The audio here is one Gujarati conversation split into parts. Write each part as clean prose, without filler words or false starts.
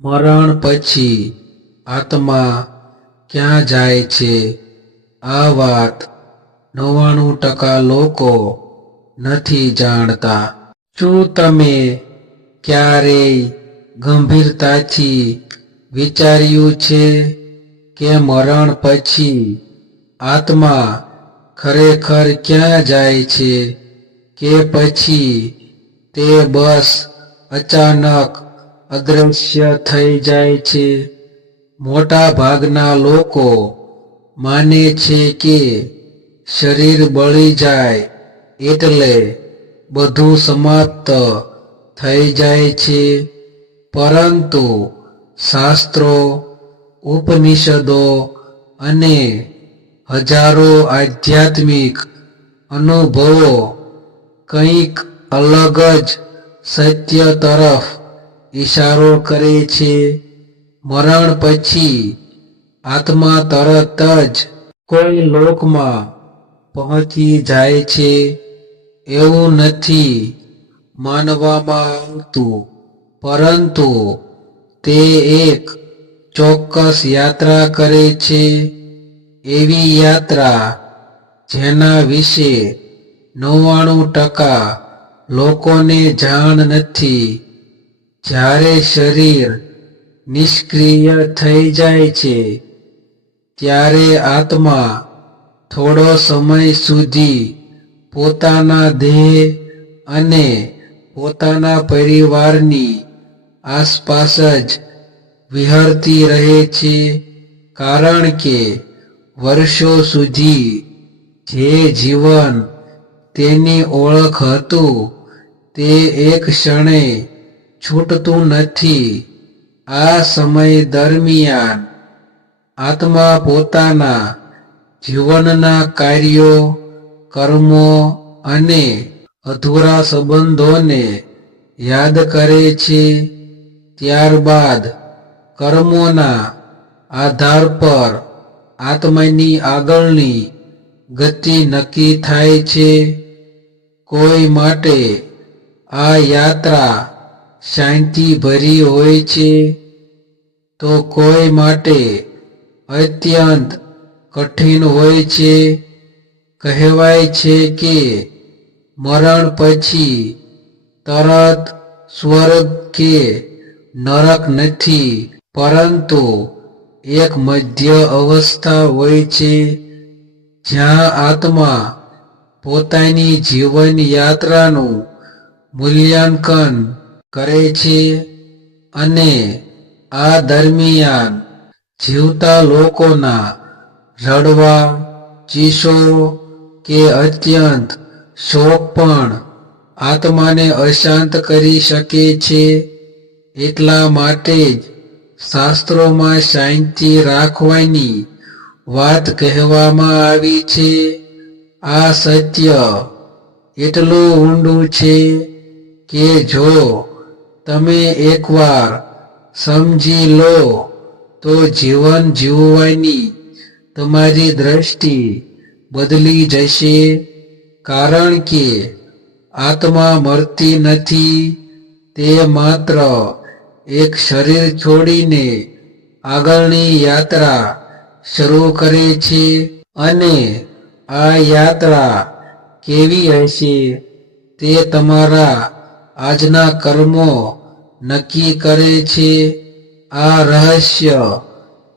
મરણ પછી આત્મા ક્યાં જાય છે? આ વાત 99% લોકો નથી જાણતા. શું તમે ક્યારેય ગંભીરતાથી વિચાર્યું છે કે મરણ પછી આત્મા ખરેખર ક્યાં જાય છે? કે પછી તે બસ અચાનક અદૃશ્ય થઈ જાય છે? મોટા ભાગના લોકો માને છે કે શરીર બળી જાય એટલે બધું સમાપ્ત થઈ જાય છે, પરંતુ શાસ્ત્રો, ઉપનિષદો અને હજારો આધ્યાત્મિક અનુભવો કંઈક અલગ જ સત્ય તરફ ઇશારો કરે છે. મરણ પછી આત્મા તરત જ કોઈ લોકમાં પહોંચી જાય છે એવું નથી માનવામાં આવતું, પરંતુ તે એક ચોક્કસ યાત્રા કરે છે. એવી યાત્રા જેના વિશે 99% લોકોને જાણ નથી. જ્યારે શરીર નિષ્ક્રિય થઈ જાય છે ત્યારે આત્મા થોડો સમય સુધી પોતાના દેહ અને પોતાના પરિવારની આસપાસ જ વિહરતી રહે છે, કારણ કે વર્ષો સુધી જે જીવન તેની ઓળખ હતું તે એક ક્ષણે છૂટતું નથી. આ સમય દરમિયાન આત્મા પોતાના જીવનના કાર્યો, કર્મો અને અધૂરા સંબંધોને યાદ કરે છે. ત્યારબાદ કર્મોના આધાર પર આત્માની આગળની ગતિ નક્કી થાય છે. કોઈ માટે આ યાત્રા શાંતિભરી હોય છે, તો કોઈ માટે અત્યંત કઠિન હોય છે. કહેવાય છે કે મરણ પછી તરત સ્વર્ગ કે નરક નથી, પરંતુ એક મધ્ય અવસ્થા હોય છે જ્યાં આત્મા પોતાની જીવન યાત્રાનું મૂલ્યાંકન કરે છે અને આ દરમિયાન જીવતા લોકોના રડવા, ચીસો કે અત્યંત શોક પણ આત્માને અશાંત કરી શકે છે. એટલા માટે જ શાસ્ત્રોમાં શાંતિ રાખવાની વાત કહેવામાં આવી છે. આ સત્ય એટલું ઊંડું છે કે જો તમે એકવાર સમજી લો તો જીવન જીવવાની તમારી દ્રષ્ટિ બદલી જશે, કારણ કે આત્મા મરતી નથી. તે માત્ર એક શરીર છોડીને આગળની યાત્રા શરૂ કરે છે, અને આ યાત્રા કેવી હશે તે તમારા આજના કર્મો નક્કી કરે છે. આ રહસ્ય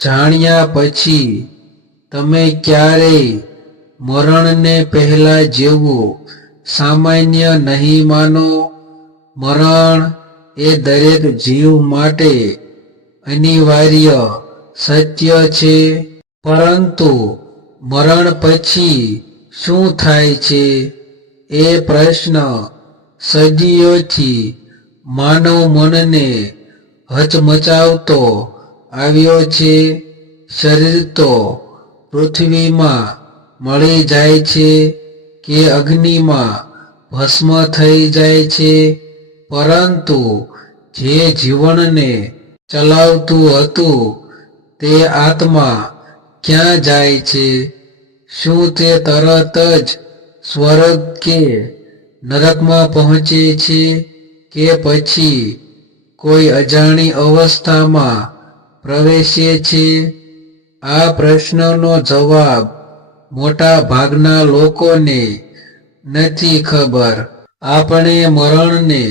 જાણ્યા પછી તમે ક્યારેય મરણને પહેલા જેવું સામાન્ય નહીં માનો. મરણ એ દરેક જીવ માટે અનિવાર્ય સત્ય છે, પરંતુ મરણ પછી શું થાય છે એ પ્રશ્ન સદીઓથી માનવ મનને હચમચાવતો આવ્યો છે. શરીર તો પૃથ્વીમાં મળી જાય છે કે અગ્નિમાં ભસ્મ થઈ જાય છે, પરંતુ જે જીવનને ચલાવતું હતું તે આત્મા ક્યાં જાય છે? શું તે તરત જ સ્વર્ગ કે નરકમાં પહોંચે છે, કે પછી કોઈ અજાણી અવસ્થામાં પ્રવેશે છે? આ પ્રશ્નનો જવાબ મોટા ભાગના લોકોને નથી ખબર. આપણે મરણને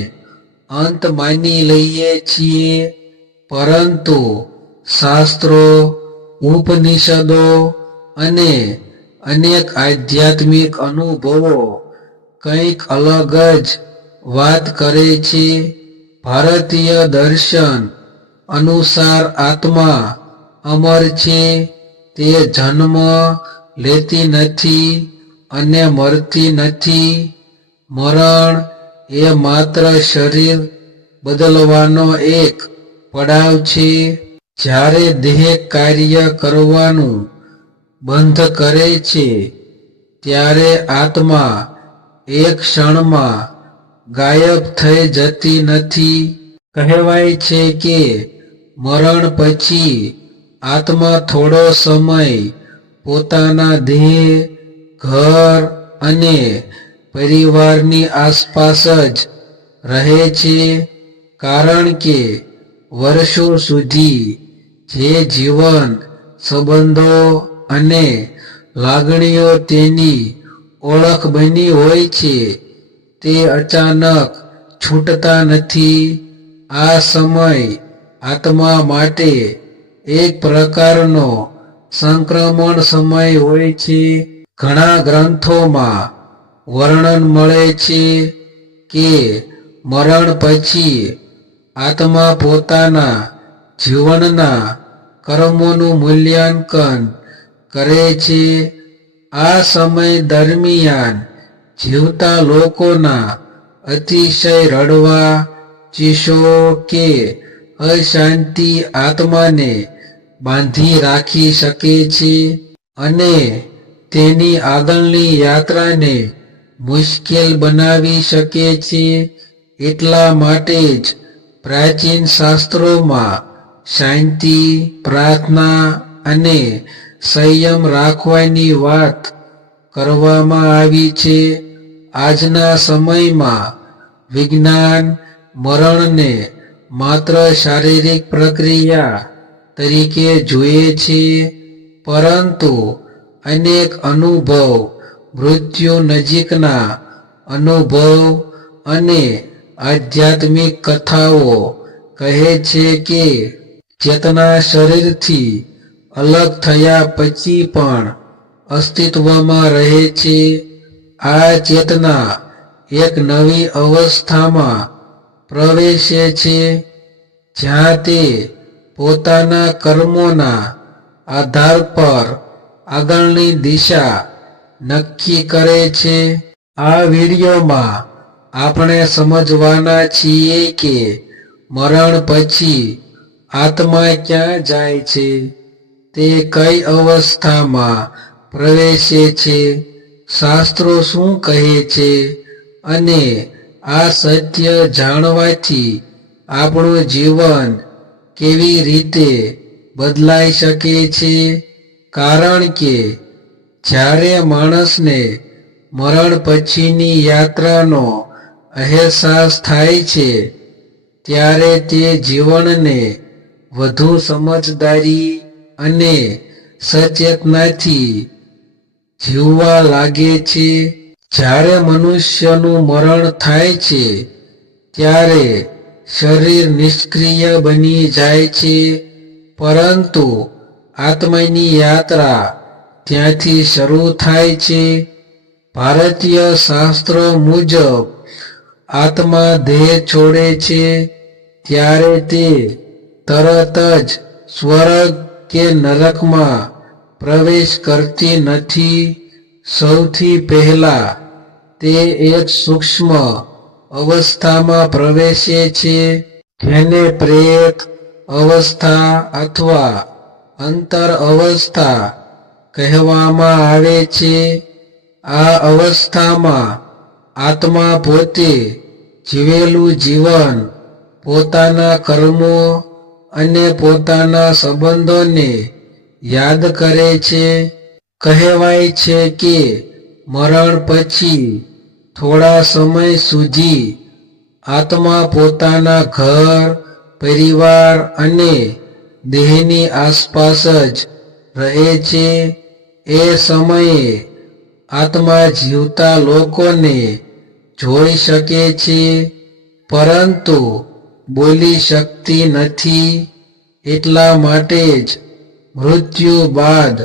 અંત માની લઈએ છીએ, પરંતુ શાસ્ત્રો, ઉપનિષદો અને અનેક આધ્યાત્મિક અનુભવો કંઈક અલગ જ વાત કરે છે. ભારતીય દર્શન અનુસાર આત્મા અમર છે. તે જન્મ લેતી નથી અને મરતી નથી. મરણ એ માત્ર શરીર બદલવાનો એક પડાવ છે. જ્યારે દેહ કાર્ય કરવાનું બંધ કરે છે, ત્યારે આત્મા એક ક્ષણમાં ગાયબ થઈ જતી નથી. કહેવાય છે કે મરણ પછી આત્મા થોડો સમય પોતાના દેહ, ઘર અને પરિવારની આસપાસ જ રહે છે, કારણ કે વર્ષો સુધી જે જીવન, સંબંધો અને લાગણીઓ તેની ઓળખ બની હોય છે, તે અચાનક છૂટતા નથી. આ સમય આત્મા માટે એક પ્રકારનો સંક્રમણ સમય હોય છે. ઘણા ગ્રંથોમાં વર્ણન મળે છે કે મરણ પછી આત્મા પોતાના જીવનના કર્મોનું મૂલ્યાંકન કરે છે. આ સમય દરમિયાન જીવતા લોકોના અતિશય રડવા, ચીસો કે અશાંતિ આત્માને બાંધી રાખી શકે છે અને તેની આગળની યાત્રાને મુશ્કેલ બનાવી શકે છે. એટલા માટે જ પ્રાચીન શાસ્ત્રોમાં શાંતિ, પ્રાર્થના અને સંયમ રાખવાની વાત કરવામાં આવી છે. આજના સમયમાં વિજ્ઞાન મરણને માત્ર શારીરિક પ્રક્રિયા તરીકે જુએ છે, પરંતુ અનેક અનુભવ, મૃત્યુ નજીકના અનુભવ અને આધ્યાત્મિક કથાઓ કહે છે કે ચેતના શરીરથી અલગ થયા પછી પણ અસ્તિત્વમાં રહે છે. આ ચેતના એક નવી અવસ્થામાં પ્રવેશે છે, જ્યાં તે પોતાના કર્મોના આધાર પર આગળની દિશા નક્કી કરે છે. આ વિડીયોમાં આપણે સમજવાના છીએ કે મરણ પછી આત્મા ક્યાં જાય છે, તે કઈ અવસ્થામાં પ્રવેશે છે, શાસ્ત્રો શું કહે છે, અને આ સત્ય જાણવાથી આપણું જીવન કેવી રીતે બદલાઈ શકે છે. કારણ કે જ્યારે માણસને મરણ પછીની યાત્રાનો અહેસાસ થાય છે, ત્યારે તે જીવનને વધુ સમજદારી અને સચેતનાથી જીવવા લાગે છે. જ્યારે મનુષ્યનું મરણ થાય છે, ત્યારે શરીર નિષ્ક્રિય બની જાય છે, પરંતુ આત્માની યાત્રા ત્યાંથી શરૂ થાય છે. ભારતીય શાસ્ત્રો મુજબ આત્મા દેહ છોડે છે ત્યારે તે તરત જ સ્વર્ગ કે નરકમાં પ્રવેશ કરતી નથી. સૌથી પહેલા તે એક સૂક્ષ્મ અવસ્થામાં પ્રવેશે છે, જેને પ્રેત અવસ્થા અથવા અંતર અવસ્થા કહેવામાં આવે છે. આ અવસ્થામાં આત્મા પોતે જીવેલું જીવન, પોતાના કર્મો અને પોતાના સંબંધોને યાદ કરે છે. કહેવાય છે કે મરણ પછી થોડા સમય સુધી આત્મા પોતાના ઘર, પરિવાર અને દેહની આસપાસ જ રહે છે. એ સમયે આત્મા જીવતા લોકોને જોઈ શકે છે, પરંતુ બોલી શકતી નથી. એટલા માટે જ મૃત્યુ બાદ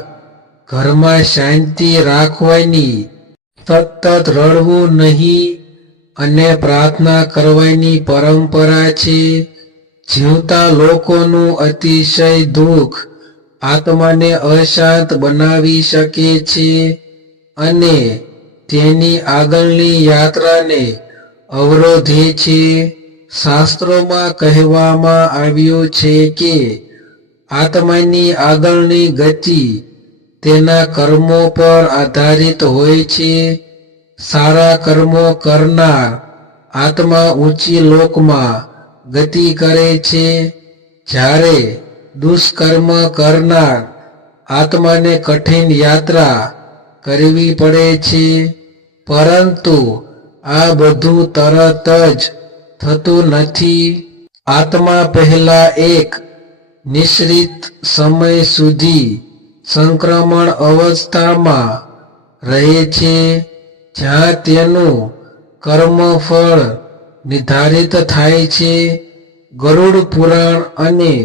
ઘરમાં શાંતિ રાખવાની, સતત રડવું નહીં અને પ્રાર્થના કરવાની પરંપરા છે. જીવતા લોકોનું અતિશય દુઃખ આત્માને અશાંત બનાવી શકે છે અને તેની આગળની યાત્રાને અવરોધે છે. શાસ્ત્રોમાં કહેવામાં આવ્યું છે કે આત્માની આગળની ગતિ તેના કર્મો પર આધારિત હોય છે. સારા કર્મો કરનાર આત્મા ઊંચી લોકમાં ગતિ કરે છે, જ્યારે દુષ્કર્મ કરનાર આત્માને કઠિન યાત્રા કરવી પડે છે. પરંતુ આ બધું તરત જ થતું નથી. આત્મા પહેલા એક નિશ્ચિત સમય સુધી સંક્રમણ અવસ્થામાં રહે છે, જ્યાં તેનું કર્મફળ નિર્ધારિત થાય છે. ગરુડ પુરાણ અને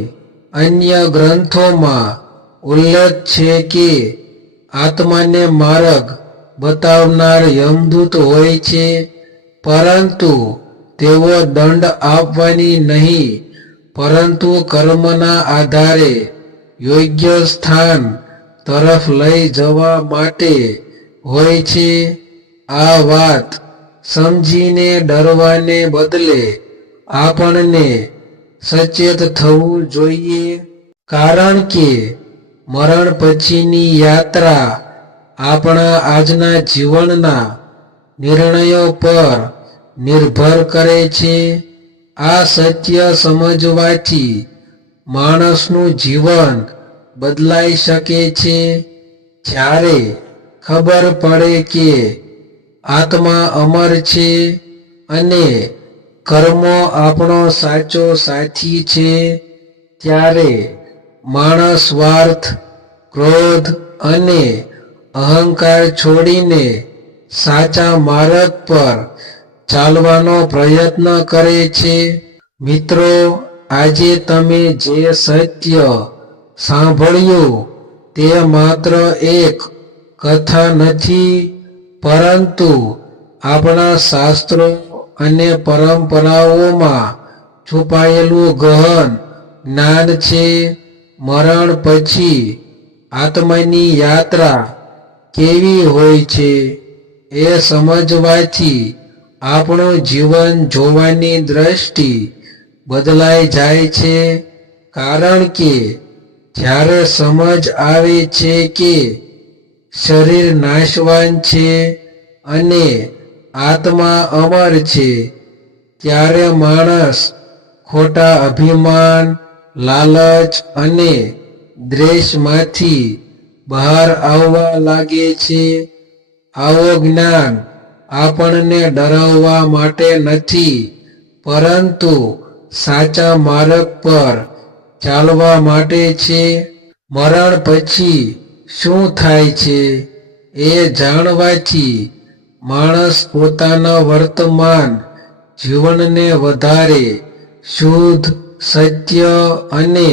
અન્ય ગ્રંથોમાં ઉલ્લેખ છે કે આત્માને માર્ગ બતાવનાર યમદૂત હોય છે, પરંતુ તેઓ દંડ આપવાની નહીં, પરંતુ કર્મના આધારે યોગ્ય સ્થાન તરફ લઈ જવા માટે હોય છે. આ વાત સમજીને ડરવાને બદલે આપણને સચેત થવું જોઈએ, કારણ કે મરણ પછીની યાત્રા આપણા આજના જીવનના નિર્ણયો પર નિર્ભર કરે છે. આ સત્ય સમજવાથી માણસનું જીવન બદલાઈ શકે છે. જ્યારે ખબર પડે કે આત્મા અમર છે અને કર્મો આપણો સાચો સાથી છે, ત્યારે માણસ સ્વાર્થ, ક્રોધ અને અહંકાર છોડીને સાચા માર્ગ પર ચાલવાનો પ્રયત્ન કરે છે. મિત્રો, આજે તમે જે સત્ય સાંભળ્યું તે માત્ર એક કથા નથી, પરંતુ આપણા શાસ્ત્રો અને પરંપરાઓમાં છુપાયેલું ગહન જ્ઞાન છે. મરણ પછી આત્માની યાત્રા કેવી હોય છે એ સમજવાથી આપણું જીવન જોવાની દ્રષ્ટિ બદલાઈ જાય છે, કારણ કે જ્યારે સમજ આવે છે કે શરીર નાશવાન છે અને આત્મા અમર છે, ત્યારે માણસ ખોટા અભિમાન, લાલચ અને દ્વેષમાંથી બહાર આવવા લાગે છે. આવો જ્ઞાન આપણને ડરાવવા માટે નથી, પરંતુ સાચા માર્ગ પર ચાલવા માટે છે. મરણ પછી શું થાય છે એ જાણવાથી માણસ પોતાના વર્તમાન જીવનને વધારે શુદ્ધ, સત્ય અને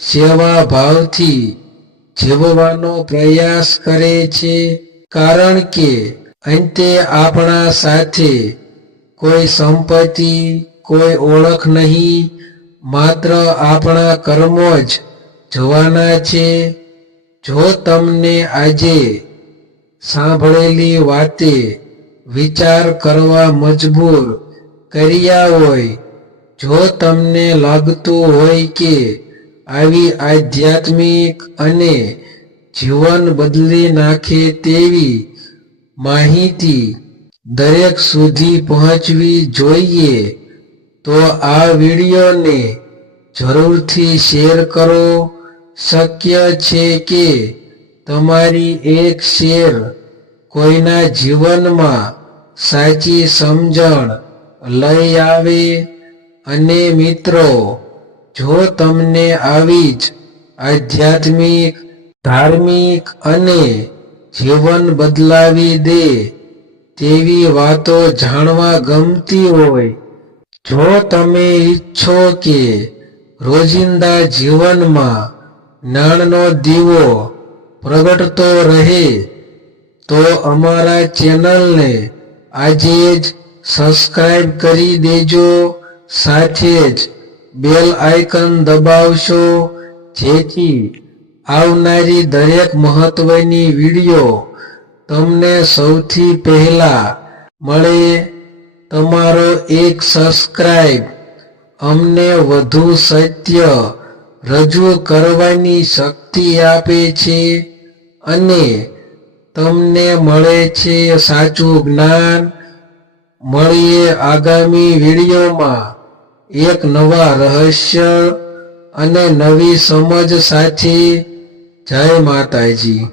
સેવાભાવથી જીવવાનો પ્રયાસ કરે છે, કારણ કે અંતે આપણા સાથે કોઈ સંપત્તિ, કોઈ ઓળખ નહીં, માત્ર આપણા કર્મો જ જવાના છે. જો તમને આજે સાંભળેલી વાતે વિચાર કરવા મજબૂર કર્યા હોય, જો તમને લાગતું હોય કે આવી આધ્યાત્મિક અને જીવન બદલી નાખે તેવી માહિતી દરેક સુધી પહોંચવી જોઈએ, તો આ વિડીયોને જરૂરથી શેર કરો. શક્ય છે કે તમારી એક શેર કોઈના જીવનમાં સાચી સમજણ લઈ આવે. અને મિત્રો, જો તમને આવી જ આધ્યાત્મિક, ધાર્મિક અને જીવન બદલાવી દે તેવી વાતો જાણવા ગમતી હોય, જો તમે ઈચ્છો કે રોજિંદા જીવનમાં જ્ઞાનનો દીવો પ્રગટતો રહે, તો અમારા ચેનલને આજે જ સબસ્ક્રાઇબ કરી દેજો. સાથે જ બેલ આઇકન દબાવશો, જેથી આવનારી દરેક મહત્વની વિડીયો તમને સૌથી પહેલા મળે. તમારો એક સબસ્ક્રાઇબ અમને વધુ સત્ય રજૂ કરવાની શક્તિ આપે છે અને તમને મળે છે સાચું જ્ઞાન. મળીએ આગામી વિડીયોમાં એક નવા રહસ્ય અને નવી સમજ સાથે. જય માતાજી.